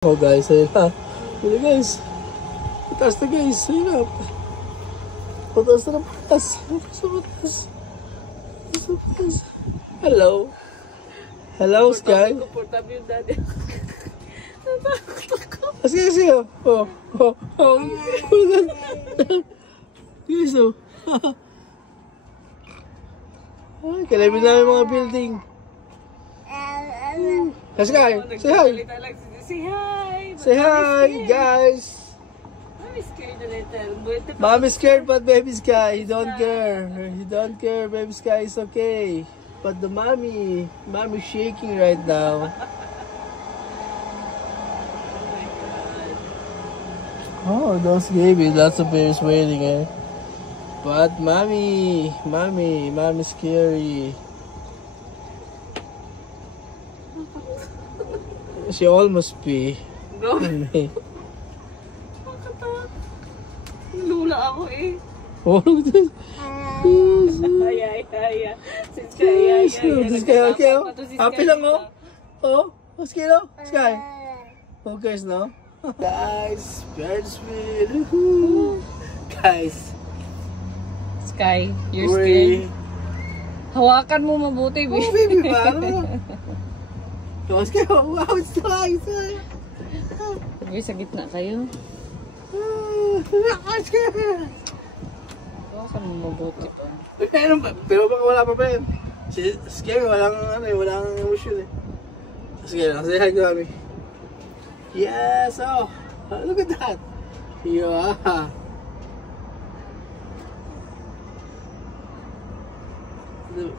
Oh guys, ayun na. Ayun na guys. Pataas na guys. Ayun na. Pataas na pataas. Pataas. Pataas. Hello. Hello, Sky. Komportable yung daddy. Natakot ako. Sige, sige. Oh. Guys, oh. Ay, kalamin namin mga building. Sky, say hi. Say hi. Say hi, guys. Mommy's scared a little. Mommy's scared, but baby Sky, he don't care. He don't care. Baby Sky is okay. But the mommy's shaking right now. Oh, those baby, lots of babies waiting, eh? But mommy's scary. She almost pee. Go. Lula ako eh. Oh, look at this. Ay. This guy, okay, oh. Happy lang, oh. Oh, Sky, no? Sky. Okay, no? Guys, Ferris wheel. Guys. Sky, you're Hooray. scared. Hawakan mo mabuti, Oh, baby. baby, paano? Oh, Sky, oh, wow, it's high, it's high. Sabi, sa gitna kayo. Sky. Hawakan mo mabuti pa. Pero baka wala pa yun. Si Sky, walang emotion eh. Sige lang, say hi to Mami. Yes, oh, look at that. Yeah.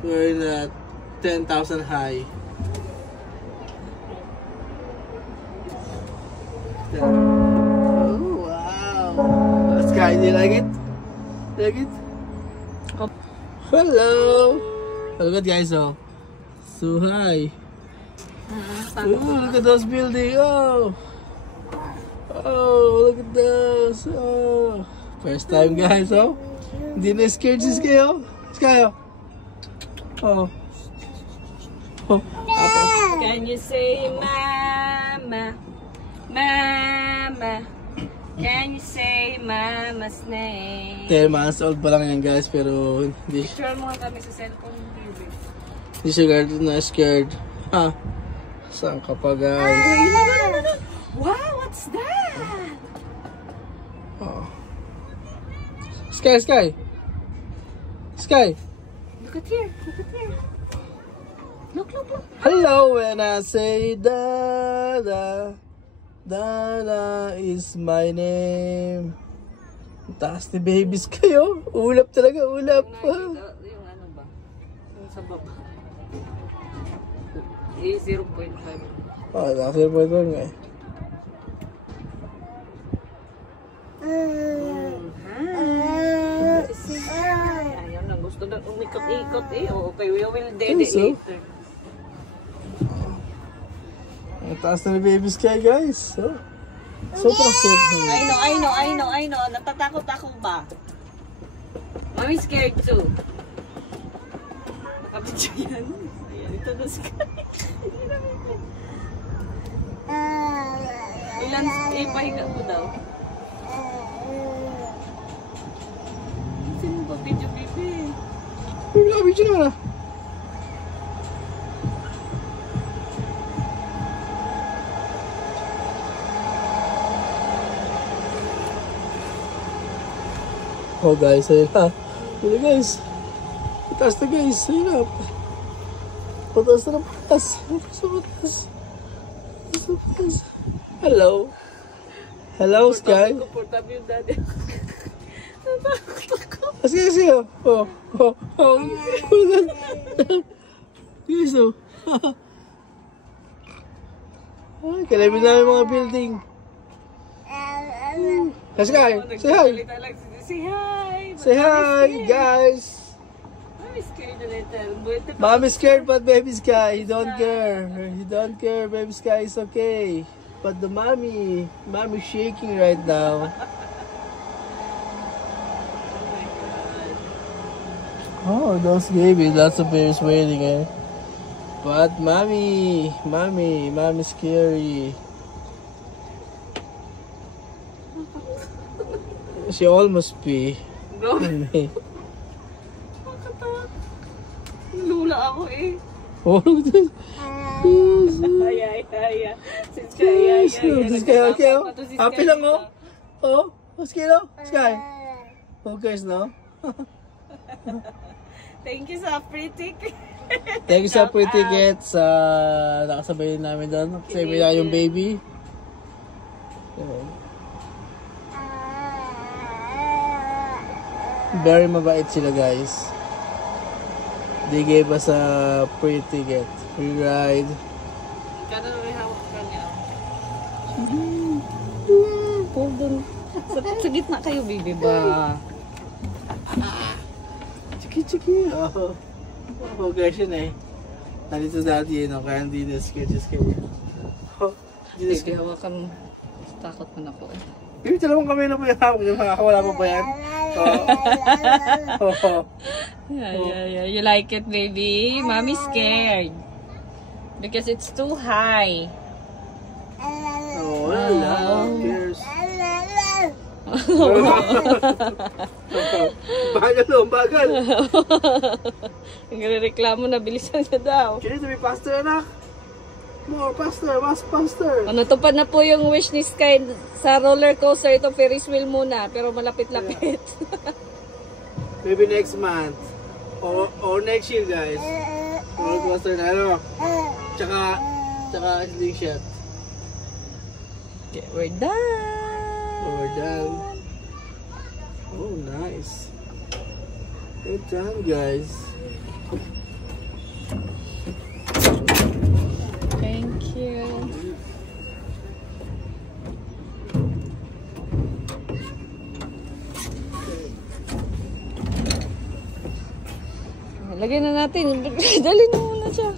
We're in a 10,000 high. Oh, wow. Sky, do you like it? Like it? Hello. Look at guys, oh. So high. Oh, look at those buildings. Oh, look at those. Oh, first time guys. Oh, hindi na scared si Sky. Oh, Sky. Oh. Can you say mama? Mama. Can you say mama's name? 10 months old pa lang yan guys, pero hindi Picture mo kami sa cellphone, baby. siya na scared. Ha? Saan ka pa guys? Wow, what's that? Oh. Sky. Look at here. Look. Hello, when I say Dada, Dada is my name. Taas ni babies kayo. Ulap talaga, ulap. Yung ano ba? Yung sa baba. 0.5. Oh, nasa po ito nga eh. Ayaw na, gusto na umikot-ikot eh. Okay, we will dede So? later. Ang taas na ni babies kayo guys. So, sobrang safe. I know. Natatakot ako ba? Mami scared too. Nakapicture yan. Ayan, ito na Sky. Ilan ipahinga mo daw? Sino ba video, baby? Baby, nakabidyo naman ah. Oh guys, ayun na. Ayun na guys. Pataas na guys. Ayun na. Pataas na pataas. Pataas. Hello. Hello, Sky. Komportable yung daddy. Natakot ako. Sige. Oh. Guys, oh. Ay, kalamin namin mga building. Sky, say hi. Say hi. Say hi, guys. Mommy's scared a little. Mommy's scared, but baby Sky, he don't care. He don't care. Baby Sky is okay. But the mommy's shaking right now. Oh, those baby, lots of babies waiting, eh? But mommy's scary. She almost pee. Go. Lula ako eh. Oh, look at this. Ay. Sky, okay, oh. Happy lang, oh. Oh, Sky, no? Sky. Focus, no? Thank you sa free ticket. Thank you sa free tickets. Nakasabay namin doon. Kasi may yung baby. Very mabait sila, guys. They gave us a free ticket, free ride. Kano may hawak ka niya? Hold on. Sa gitna kayo, baby ba? Chiki. Oh. Oh, guys, yun eh. Nandito dati yun, kaya hindi na-sketches kayo. Oh, Baby, hawakan mo. Takot man ako eh. Baby, dalawang kami na po yung hawak. Yung makakawala mo ba yan? Oh. Yeah. You like it, baby? Mommy's scared. Because it's too high. Oh, wala. Cheers. Bagal. Nagre-reklamo na, bilisan ka daw. Can you be faster, anak? More faster, mas faster. Natupad na po yung wish ni Sky sa roller coaster. Ito, Ferris wheel muna, pero malapit-lapit. Maybe next month. Or next year, guys. Roller coaster na, ano? Tsaka slingshot. Okay, we're done. We're done. Oh, nice. We're done, guys. Thank you. Lagyan na natin. Dali na muna siya.